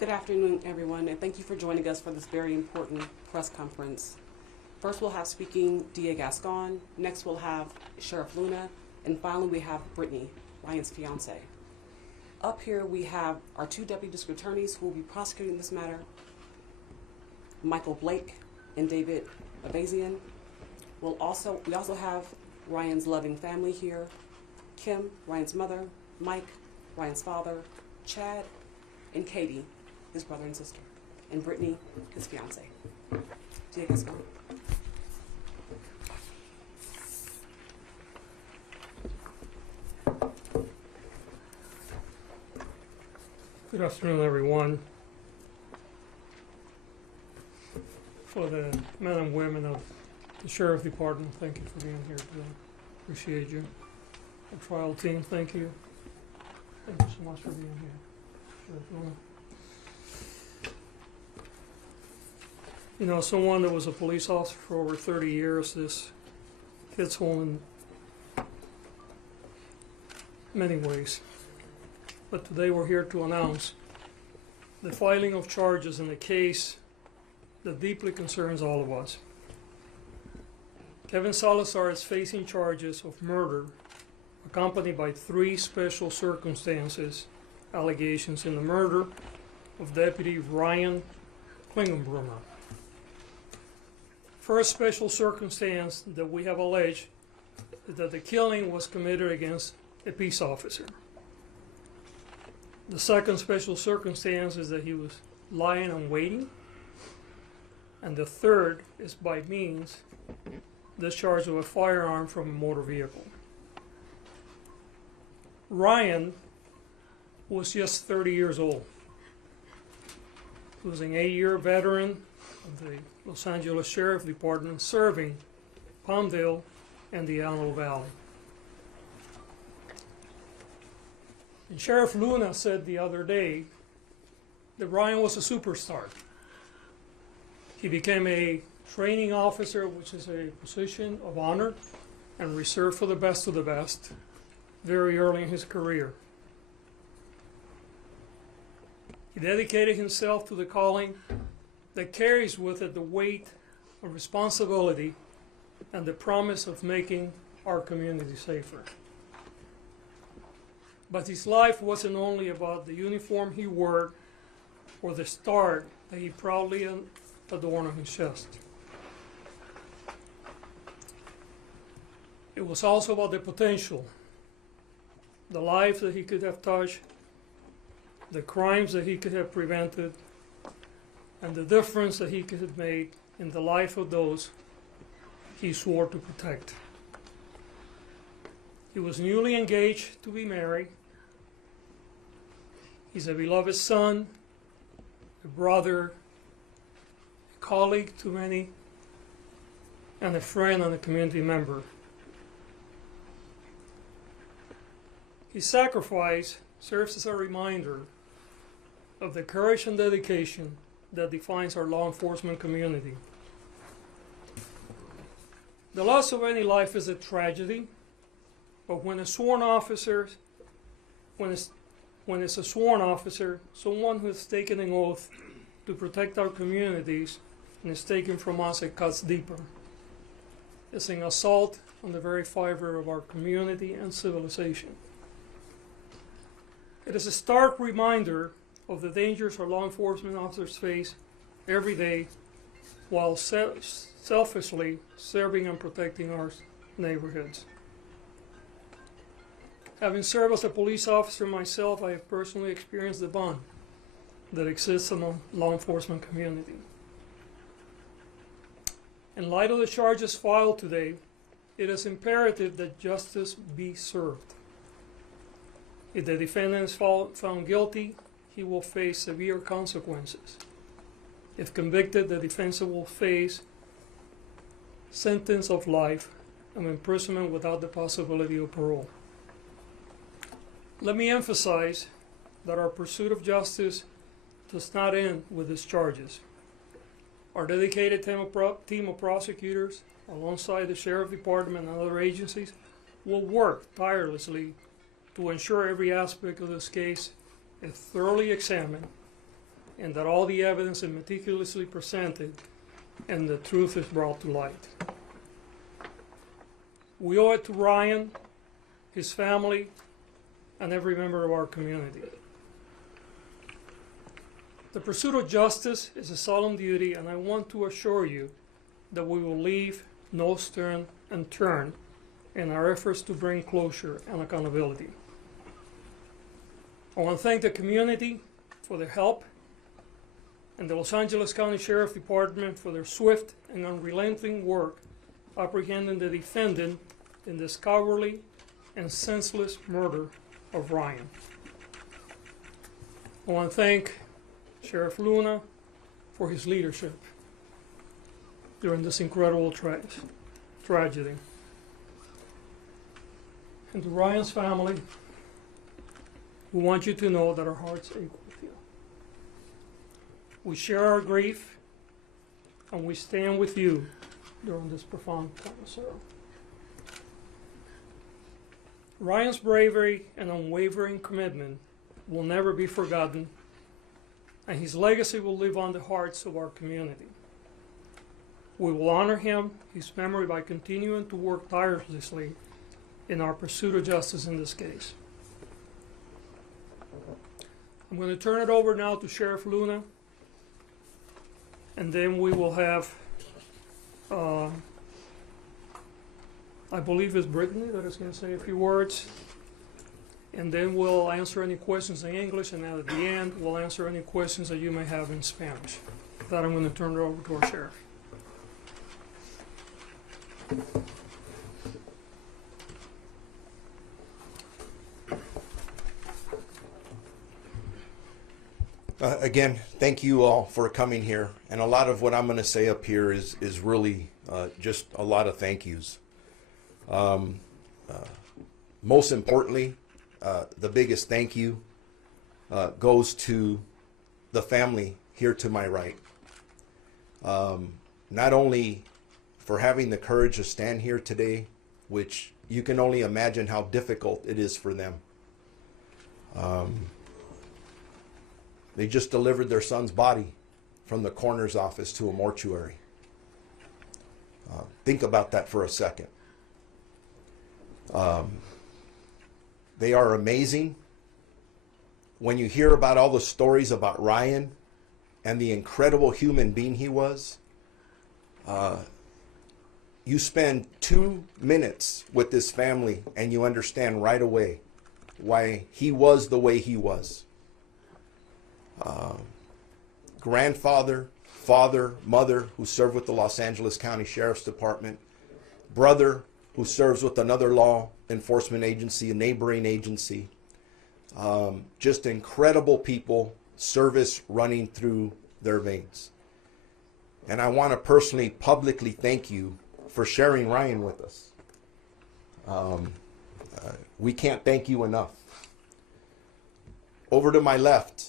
Good afternoon, everyone, and thank you for joining us for this very important press conference. First, we'll have speaking DA Gascón. Next, we'll have Sheriff Luna. And finally, we have Brittany, Ryan's fiance. Up here, we have our two deputy district attorneys who will be prosecuting this matter, Michael Blake and David Abazian. We also have Ryan's loving family here, Kim, Ryan's mother, Mike, Ryan's father, Chad, and Katie, his brother and sister, and Brittany, his fiance. DA Gascón. Good afternoon, everyone. For the men and women of the Sheriff Department, thank you for being here today. Appreciate you. The trial team, thank you. Thank you so much for being here. Sheriff Luna. You know, someone that was a police officer for over 30 years, this hits home in many ways. But today we're here to announce the filing of charges in a case that deeply concerns all of us. Kevin Salazar is facing charges of murder accompanied by 3 special circumstances allegations in the murder of Deputy Ryan Clinkunbroomer. First special circumstance that we have alleged is that the killing was committed against a peace officer. The second special circumstance is that he was lying and waiting. And the third is by means discharge of a firearm from a motor vehicle. Ryan was just 30 years old. He was an 8-year veteran of the Los Angeles Sheriff Department serving Palmdale and the Antelope Valley. And Sheriff Luna said the other day that Ryan was a superstar. He became a training officer, which is a position of honor and reserved for the best of the best, very early in his career. He dedicated himself to the calling that carries with it the weight of responsibility and the promise of making our community safer. But his life wasn't only about the uniform he wore or the star that he proudly adorned on his chest. It was also about the potential, the lives that he could have touched, the crimes that he could have prevented, and the difference that he could have made in the life of those he swore to protect. He was newly engaged to be married. He's a beloved son, a brother, a colleague to many, and a friend and a community member. His sacrifice serves as a reminder of the courage and dedication that defines our law enforcement community. The loss of any life is a tragedy, but when it's a sworn officer, someone who has taken an oath to protect our communities and is taken from us, it cuts deeper. It's an assault on the very fiber of our community and civilization. It is a stark reminder of the dangers our law enforcement officers face every day while selfishly serving and protecting our neighborhoods. Having served as a police officer myself, I have personally experienced the bond that exists among law enforcement community. In light of the charges filed today, it is imperative that justice be served. If the defendant is found guilty, he will face severe consequences. If convicted, the defendant will face sentence of life and imprisonment without the possibility of parole. Let me emphasize that our pursuit of justice does not end with these charges. Our dedicated team of prosecutors, alongside the Sheriff Department and other agencies, will work tirelessly to ensure every aspect of this case is thoroughly examined and that all the evidence is meticulously presented and the truth is brought to light. We owe it to Ryan, his family, and every member of our community. The pursuit of justice is a solemn duty, and I want to assure you that we will leave no stone unturned in our efforts to bring closure and accountability. I want to thank the community for their help and the Los Angeles County Sheriff Department for their swift and unrelenting work apprehending the defendant in this cowardly and senseless murder of Ryan. I want to thank Sheriff Luna for his leadership during this incredible tragedy. And to Ryan's family, we want you to know that our hearts ache with you. We share our grief, and we stand with you during this profound time of sorrow. Ryan's bravery and unwavering commitment will never be forgotten, and his legacy will live on the hearts of our community. We will honor him, his memory, by continuing to work tirelessly in our pursuit of justice in this case. I'm going to turn it over now to Sheriff Luna, and then we will have, I believe it's Brittany that is going to say a few words, and then we'll answer any questions in English, and at the end we'll answer any questions that you may have in Spanish. With that, I'm going to turn it over to our sheriff. Again, thank you all for coming here. And a lot of what I'm going to say up here is really just a lot of thank yous. Most importantly, the biggest thank you goes to the family here to my right. Not only for having the courage to stand here today, which you can only imagine how difficult it is for them. They just delivered their son's body from the coroner's office to a mortuary. Think about that for a second. They are amazing. When you hear about all the stories about Ryan and the incredible human being he was, you spend 2 minutes with this family and you understand right away why he was the way he was. Grandfather, father, mother who served with the Los Angeles County Sheriff's Department, brother who serves with another law enforcement agency, a neighboring agency. Just incredible people, service running through their veins. And I want to personally, publicly thank you for sharing Ryan with us. We can't thank you enough. Over to my left,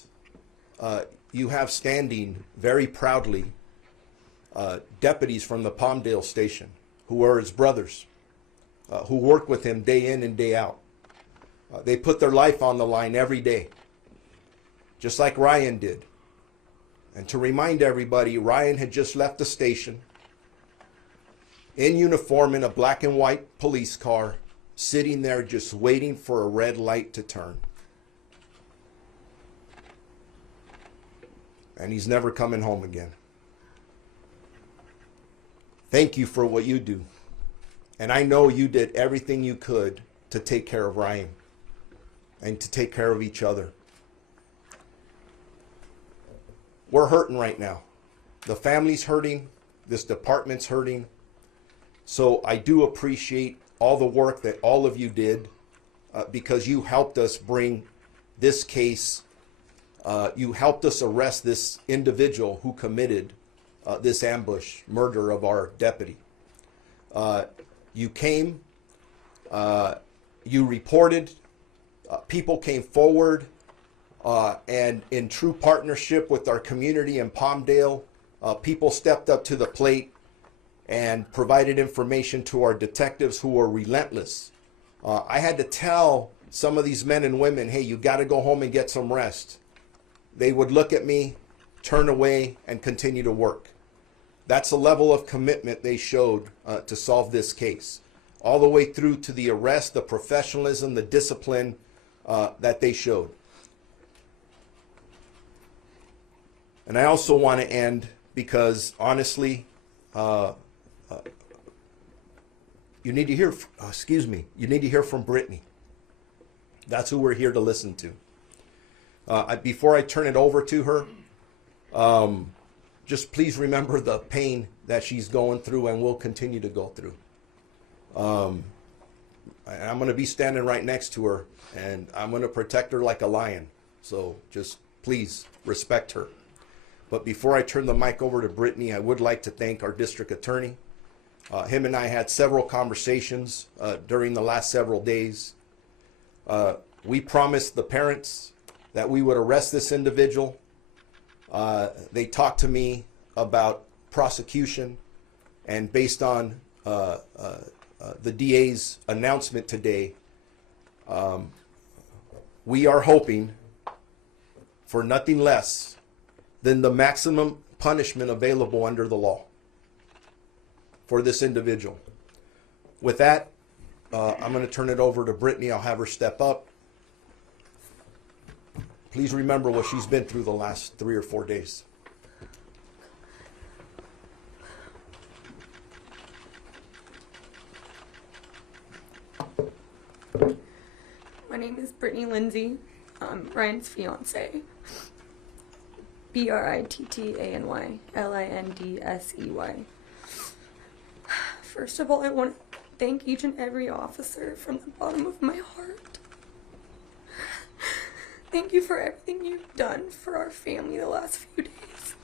you have standing very proudly deputies from the Palmdale station who are his brothers, who work with him day in and day out. They put their life on the line every day, just like Ryan did. And to remind everybody, Ryan had just left the station in uniform in a black and white police car, sitting there just waiting for a red light to turn. And he's never coming home again. Thank you for what you do. And I know you did everything you could to take care of Ryan and to take care of each other. We're hurting right now. The family's hurting. This department's hurting. So I do appreciate all the work that all of you did because you helped us bring this case. You helped us arrest this individual who committed this ambush murder of our deputy. You came, you reported, people came forward, and in true partnership with our community in Palmdale, people stepped up to the plate and provided information to our detectives who were relentless. I had to tell some of these men and women, hey, you got to go home and get some rest. They would look at me turn away, and continue to work. That's a level of commitment they showed to solve this case, all the way through to the arrest, the professionalism, the discipline that they showed. And I also want to end because, honestly, you need to hear, you need to hear from Brittany. That's who we're here to listen to. Before I turn it over to her, just please remember the pain that she's going through and will continue to go through. I'm going to be standing right next to her, and I'm going to protect her like a lion. So just please respect her. But before I turn the mic over to Brittany, I would like to thank our district attorney. Him and I had several conversations during the last several days. We promised the parents that we would arrest this individual. They talked to me about prosecution, and based on the DA's announcement today, we are hoping for nothing less than the maximum punishment available under the law for this individual. With that, I'm going to turn it over to Brittany. I'll have her step up. Please remember what she's been through the last 3 or 4 days. My name is Brittany Lindsay. I'm Ryan's fiance. Brittany Lindsey. First of all, I want to thank each and every officer from the bottom of my heart. Thank you for everything you've done for our family the last few days.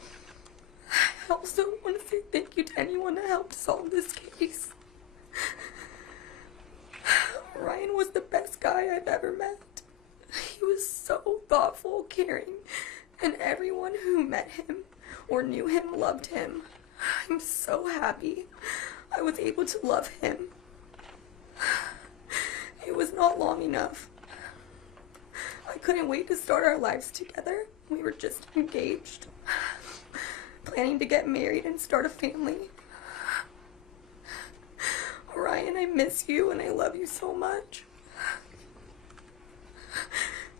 I also want to say thank you to anyone that helped solve this case. Ryan was the best guy I've ever met. He was so thoughtful, caring, and everyone who met him or knew him loved him. I'm so happy I was able to love him. It was not long enough. I couldn't wait to start our lives together. We were just engaged, planning to get married and start a family. Ryan, I miss you and I love you so much.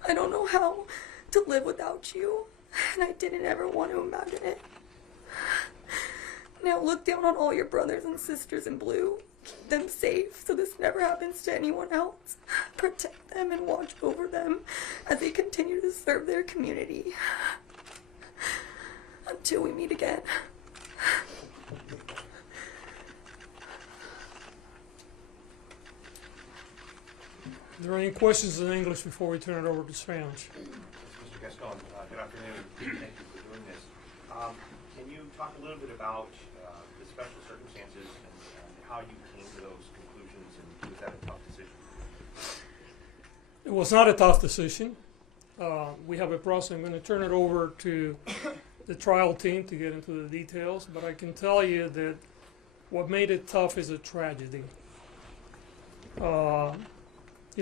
I don't know how to live without you, and I didn't ever want to imagine it. Now look down on all your brothers and sisters in blue. Keep them safe so this never happens to anyone else. Protect them and watch over them as they continue to serve their community. Until we meet again. Are there any questions in English before we turn it over to Spanish? Mr. Gascón, good afternoon. Thank you for doing this. Can you talk a little bit about the special circumstances and how you came to those conclusions, and was that a tough decision? It was not a tough decision. We have a process. I'm going to turn it over to the trial team to get into the details, but I can tell you that what made it tough is a tragedy.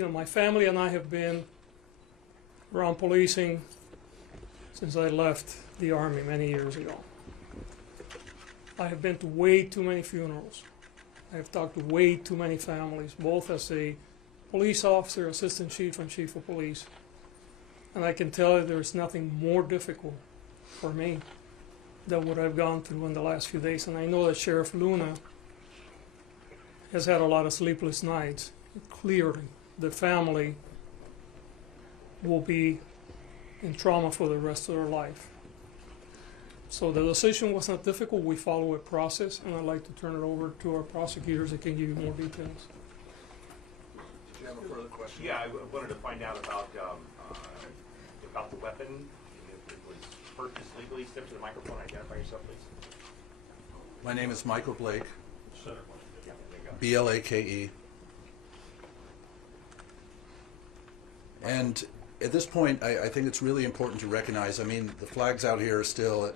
My family and I have been around policing since I left the Army many years ago. I have been to way too many funerals. I have talked to way too many families, both as a police officer, assistant chief, and chief of police. And I can tell you there's nothing more difficult for me than what I've gone through in the last few days. And I know that Sheriff Luna has had a lot of sleepless nights. Clearly, the family will be in trauma for the rest of their life. So the decision was not difficult. We follow a process, and I'd like to turn it over to our prosecutors that can give you more details. Did you have a further question? Yeah, I wanted to find out about the weapon. If it was purchased legally. Step to the microphone. Identify yourself, please. My name is Michael Blake, Yeah, there you go. B-L-A-K-E. And at this point, I think it's really important to recognize, the flags out here are still at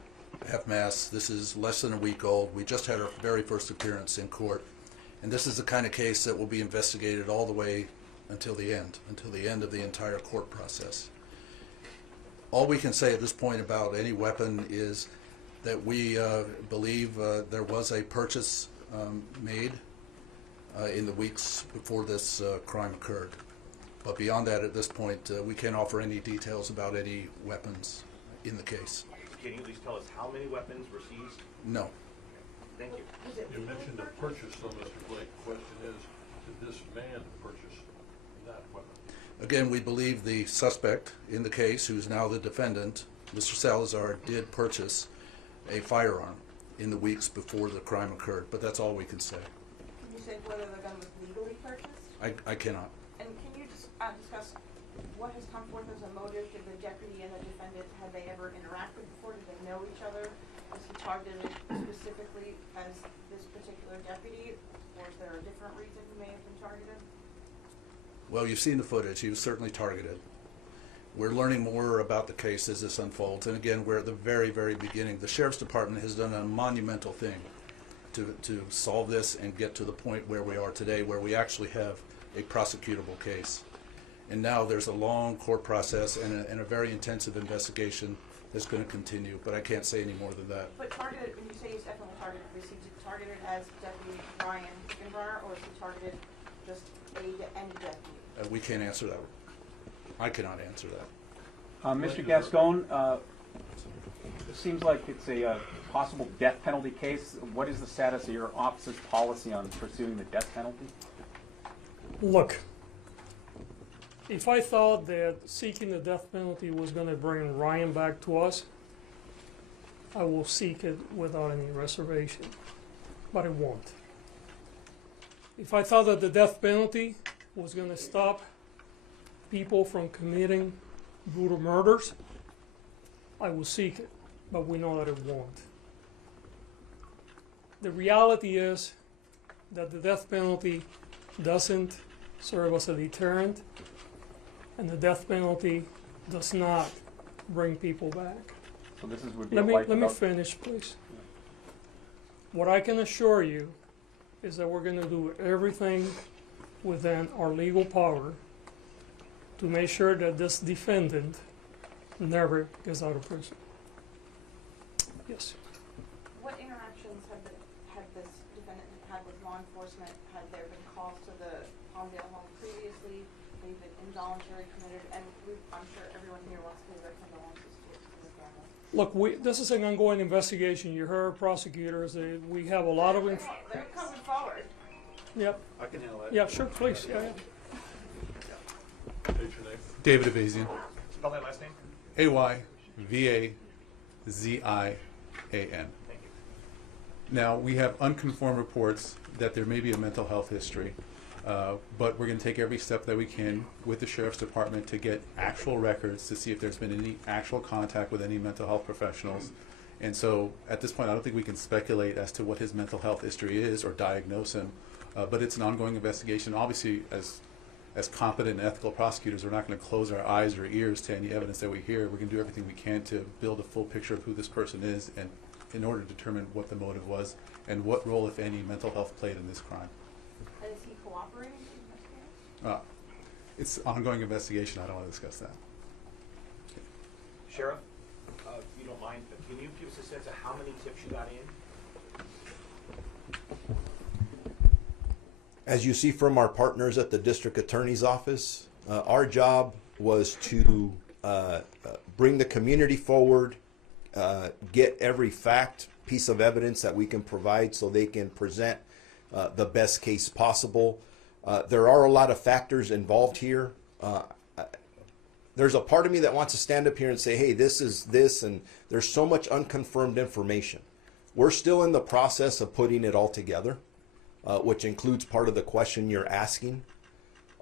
half-mast. This is less than a week old. We just had our very first appearance in court. And this is the kind of case that will be investigated all the way until the end of the entire court process. All we can say at this point about any weapon is that we believe there was a purchase made in the weeks before this crime occurred. But beyond that, at this point, we can't offer any details about any weapons in the case. Can you at least tell us how many weapons were seized? No. Thank you. You mentioned a purchase, so Mr. Blake, question is, did this man purchase that weapon? Again, we believe the suspect in the case, who's now the defendant, Mr. Salazar, did purchase a firearm in the weeks before the crime occurred, but that's all we can say. Can you say whether the gun was legally purchased? I cannot. And can you just discuss what has come forth as a motive? Did the deputy and the defendant, had they ever interacted before? Did they know each other? Was he targeted specifically as this particular deputy, or is there a different reason he may have been targeted? Well, you've seen the footage. He was certainly targeted. We're learning more about the case as this unfolds. And again, we're at the very, very beginning. The Sheriff's Department has done a monumental thing to solve this and get to the point where we are today, where we actually have a prosecutable case. And now there's a long court process and a very intensive investigation that's going to continue. But I can't say any more than that. But targeted, when you say he's definitely targeted, was he targeted as Deputy Ryan Clinkunbroomer, or was he targeted just any deputy? We can't answer that. I cannot answer that. Mr. Gascón, it seems like it's a possible death penalty case. What is the status of your office's policy on pursuing the death penalty? Look, if I thought that seeking the death penalty was going to bring Ryan back to us, I will seek it without any reservation, but it won't. If I thought that the death penalty was going to stop people from committing brutal murders, I will seek it, but we know that it won't. The reality is that the death penalty doesn't serve as a deterrent, and the death penalty does not bring people back. So this would be Let me without- finish, please. What I can assure you is that we're going to do everything within our legal power to make sure that this defendant never gets out of prison. Yes. What interactions had this defendant had with law enforcement? Had there been calls to the Palmdale home previously? They've been involuntary committed, and I'm sure everyone here wants to hear their condolences to the family. Look, this is an ongoing investigation. You heard prosecutors. We have a lot of They're coming forward. Yep. I can handle that. Yeah, sure, please. Yeah. State your name. David Avazian. Spell that last name. Ayvazian. Thank you. Now, we have unconfirmed reports that there may be a mental health history, but we're going to take every step that we can with the Sheriff's Department to get actual records to see if there's been any actual contact with any mental health professionals. And so, at this point, I don't think we can speculate as to what his mental health history is or diagnose him, but it's an ongoing investigation. Obviously, as competent and ethical prosecutors, we're not going to close our eyes or ears to any evidence that we hear. We're going to do everything we can to build a full picture of who this person is, and in order to determine what the motive was and what role, if any, mental health played in this crime. And is he cooperating with the investigators? It's an ongoing investigation. I don't want to discuss that. Sheriff, if you don't mind, can you give us a sense of how many tips you got in? As you see from our partners at the District Attorney's Office, our job was to bring the community forward, get every fact, piece of evidence that we can provide so they can present the best case possible. There are a lot of factors involved here. There's a part of me that wants to stand up here and say, hey, this is this, and there's so much unconfirmed information. We're still in the process of putting it all together, which includes part of the question you're asking.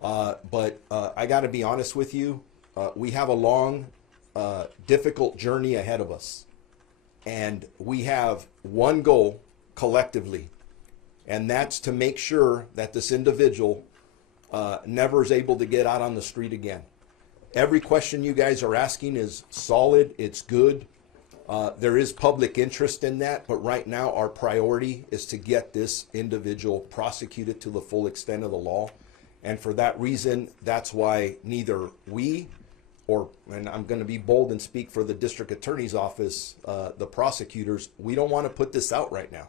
But I got to be honest with you, we have a long, difficult journey ahead of us. And we have one goal collectively, and that's to make sure that this individual never is able to get out on the street again. Every question you guys are asking is solid, it's good. There is public interest in that, but right now our priority is to get this individual prosecuted to the full extent of the law. And for that reason, that's why neither we and I'm going to be bold and speak for the district attorney's office, the prosecutors, we don't want to put this out right now.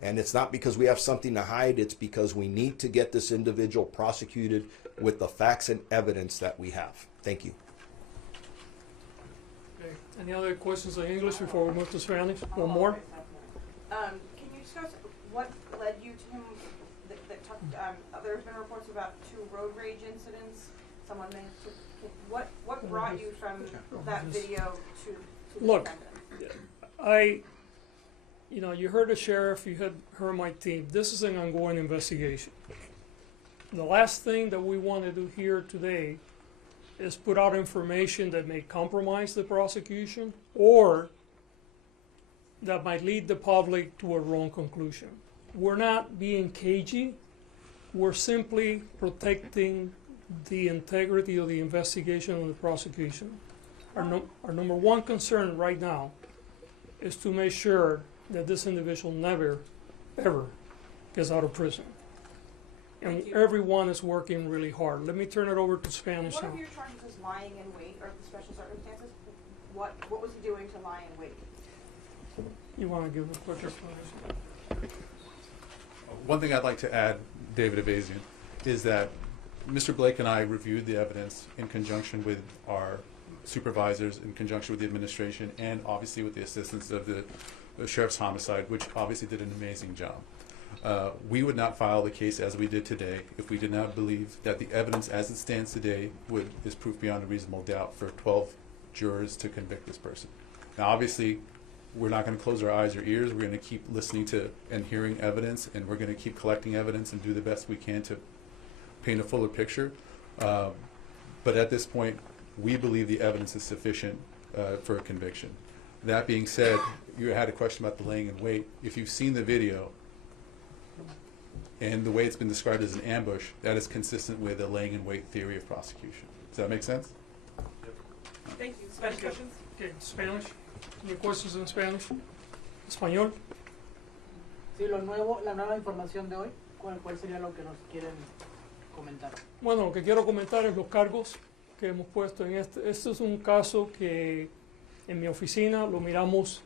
And it's not because we have something to hide, it's because we need to get this individual prosecuted with the facts and evidence that we have. Thank you. Okay. Any other questions in English before we move to Spanish? One more? Can you discuss what led you to him, there's been reports about 2 road rage incidents, someone managed to, what brought you from that video to the Look, defendant? You heard the sheriff, you heard my team. This is an ongoing investigation. The last thing that we want to do here today is put out information that may compromise the prosecution or that might lead the public to a wrong conclusion. We're not being cagey. We're simply protecting the integrity of the investigation and the prosecution. Our number one concern right now is to make sure that this individual never, ever gets out of prison. And everyone is working really hard. Let me turn it over to Spanish One now. of your charges is lying in wait, or the special circumstances. What was he doing to lie in wait? You want to give a quick explanation? One thing I'd like to add, David Abazian, is that Mr. Blake and I reviewed the evidence in conjunction with our supervisors, in conjunction with the administration, and obviously with the assistance of the Sheriff's Homicide, which obviously did an amazing job. We would not file the case as we did today if we did not believe that the evidence as it stands today is proof beyond a reasonable doubt for 12 jurors to convict this person. Now obviously, we're not going to close our eyes or ears. We're going to keep listening to and hearing evidence, and we're going to keep collecting evidence and do the best we can to paint a fuller picture. But at this point, we believe the evidence is sufficient for a conviction. That being said, you had a question about the laying in wait. If you've seen the video and the way it's been described as an ambush, that is consistent with a laying in wait theory of prosecution. Does that make sense? Thank you. Spanish questions? Okay, Spanish. Any questions in Spanish? Español. Sí, la nueva información de hoy, ¿cuál sería lo que nos quieren comentar? Bueno, lo que quiero comentar es los cargos que hemos puesto en este. Este es un caso que en mi oficina lo miramos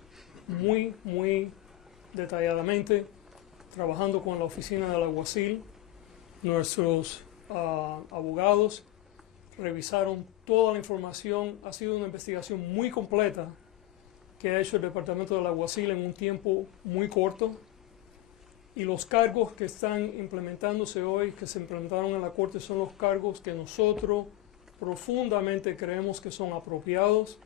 muy detalladamente, trabajando con la oficina del alguacil. Nuestros abogados revisaron toda la información. Ha sido una investigación muy completa que ha hecho el departamento del alguacil en un tiempo muy corto. Y los cargos que están implementándose hoy, que se implementaron en la corte, son los cargos que nosotros profundamente creemos que son apropiados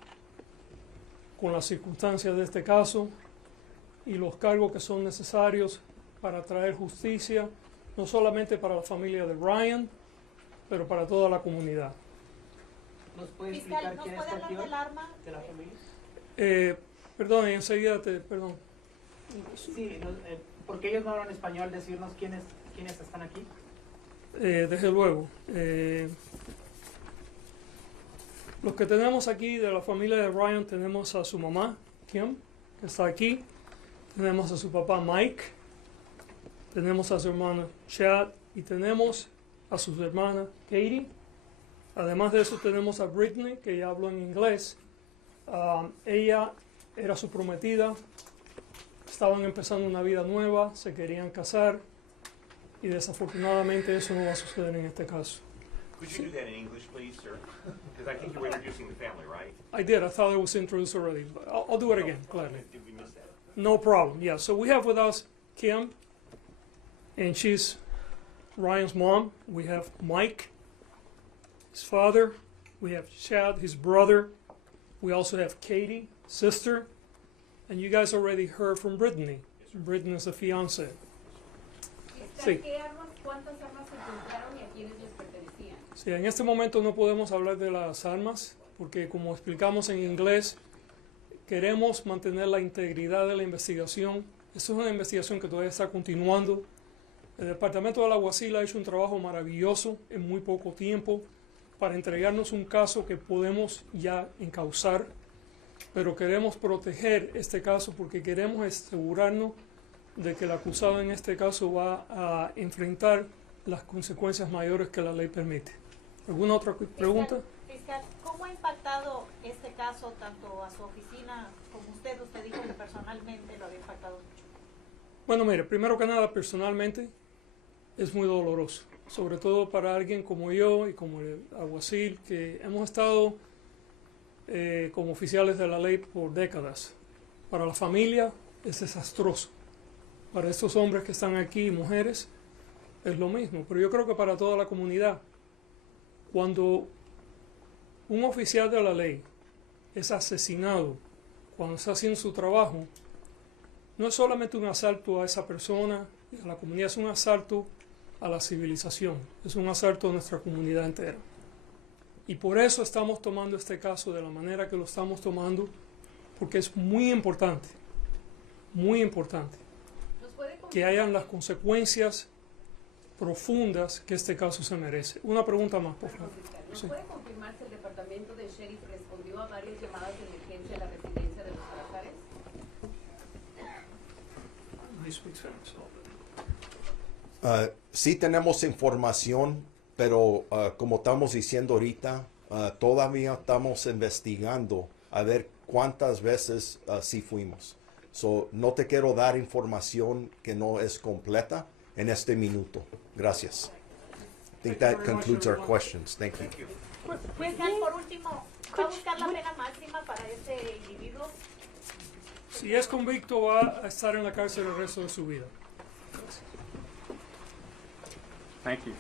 con las circunstancias de este caso y los cargos que son necesarios para traer justicia, no solamente para la familia de Ryan, pero para toda la comunidad. ¿Nos puede explicar quién es testigo de la familia? Perdón, enseguida perdón. Sí, porque ellos no hablan español, decirnos quiénes están aquí. Desde luego. Los que tenemos aquí de la familia de Ryan, tenemos a su mamá, Kim, que está aquí. Tenemos a su papá, Mike. Tenemos a su hermano, Chad. Y tenemos a sus hermanas, Katie. Además de eso, tenemos a Brittany, que ya habló en inglés. Ella era su prometida. Estaban empezando una vida nueva, se querían casar. Y desafortunadamente eso no va a suceder en este caso. Could you do that in English, please, sir? Because I think you were introducing the family, right? I did. I thought it was introduced already. But I'll do it again, gladly. Did we miss that? No problem. Yeah, so we have with us Kim, and she's Ryan's mom. We have Mike, his father. We have Chad, his brother. We also have Katie, sister. And you guys already heard from Brittany. Brittany is the fiance. Sí. Sí, en este momento no podemos hablar de las armas porque, como explicamos en inglés, queremos mantener la integridad de la investigación. Esto es una investigación que todavía está continuando. El Departamento del Alguacil ha hecho un trabajo maravilloso en muy poco tiempo para entregarnos un caso que podemos ya encauzar, pero queremos proteger este caso porque queremos asegurarnos de que el acusado en este caso va a enfrentar las consecuencias mayores que la ley permite. ¿Alguna otra pregunta? Fiscal, ¿cómo ha impactado este caso tanto a su oficina como usted? Usted dijo que personalmente lo había impactado mucho. Bueno, mire, primero que nada, personalmente es muy doloroso, sobre todo para alguien como yo y como el alguacil, que hemos estado como oficiales de la ley por décadas. Para la familia es desastroso. Para estos hombres que están aquí y mujeres es lo mismo, pero yo creo que para toda la comunidad, cuando un oficial de la ley es asesinado cuando está haciendo su trabajo, no es solamente un asalto a esa persona y a la comunidad, es un asalto a la civilización, es un asalto a nuestra comunidad entera. Y por eso estamos tomando este caso de la manera que lo estamos tomando, porque es muy importante que hayan las consecuencias profundas que este caso se merece. Una pregunta más, por favor. ¿Nos Sí. puede confirmar si el departamento de sheriff respondió a varias llamadas de emergencia a la residencia de los Salazar's? Sí tenemos información, pero como estamos diciendo ahorita, todavía estamos investigando a ver cuántas veces sí fuimos. So, no te quiero dar información que no es completa en este minuto. Gracias. I think that concludes our questions. Thank you. Fiscal, por último, ¿va a buscar la pena máxima para este individuo? Si es convicto, va a estar en la cárcel el resto de su vida. Thank you.